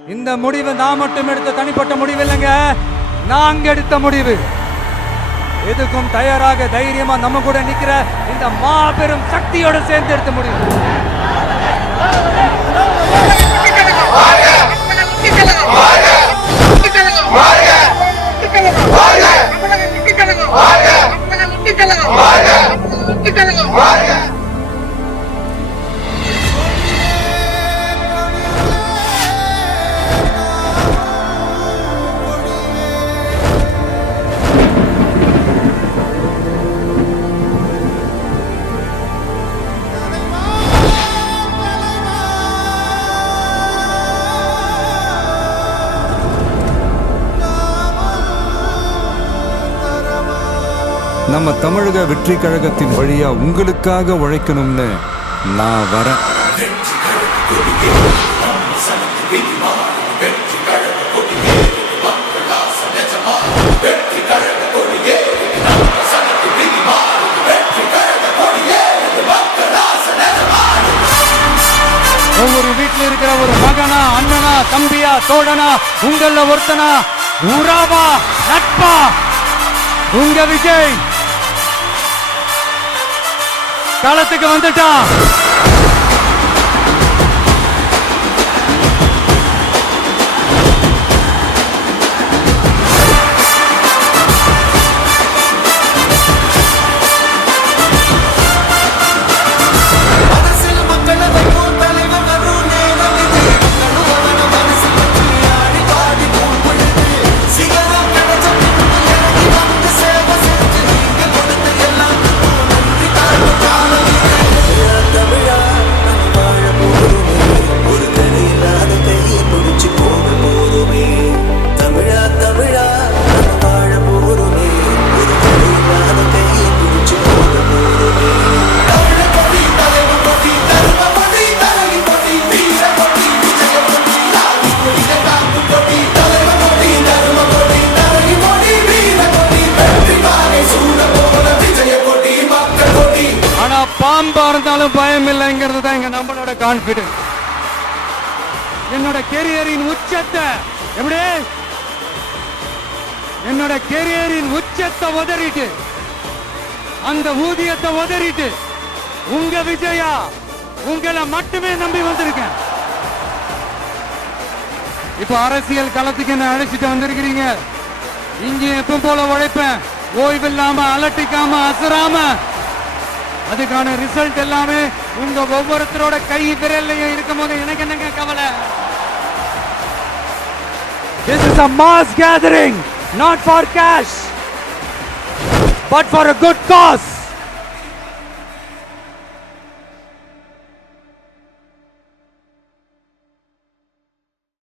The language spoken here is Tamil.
இந்த முடிவு நான் மட்டும் எடுத்த தனிப்பட்ட முடிவு இல்லைங்க, நாங்க எடுத்த முடிவு. எதுக்கும் தயாராக தைரியமா நம்ம கூட நிக்கிற இந்த மாபெரும் சக்தியோட சேர்ந்து எடுத்த முடிவு. நம்ம தமிழக வெற்றி கழகத்தின் வழியா உங்களுக்காக உழைக்கணும்னு நான் வரேன். ஒவ்வொரு வீட்டில் இருக்கிற ஒரு மகனா, அண்ணனா, தம்பியா, தோழனா, உங்கள ஒருத்தனா, உறவா, நட்பா, உங்க விஜய் களத்துக்கு வந்துட்டான். பாம்பா இருந்தாலும் பயம் இல்லைங்கிறது தான் எங்க நம்மளோட கான்பிடன்ஸ். என்னோட கெரியரின் உச்சத்தை எப்படி என்னோட கெரியரின் உச்சத்தை உதறிட்டு, அந்த ஊதியத்தை உதறிட்டு, உங்க விஜயா உங்களை மட்டுமே நம்பி வந்திருக்கேன். இப்ப அரசியல் களத்துக்கு என்ன அழைச்சிட்டு வந்திருக்கிறீங்க. இங்கே எப்ப போல உழைப்பேன், ஓய்வில்லாம, அலட்டிக்காம, அசராம. அதுக்கான ரிசல்ட் எல்லாமே உங்க ஒவ்வொருத்தரோட கை விரல்லையும் இருக்கும் போது எனக்கு என்னங்க கவலை. This is a mass gathering, not for cash, but for a good cause.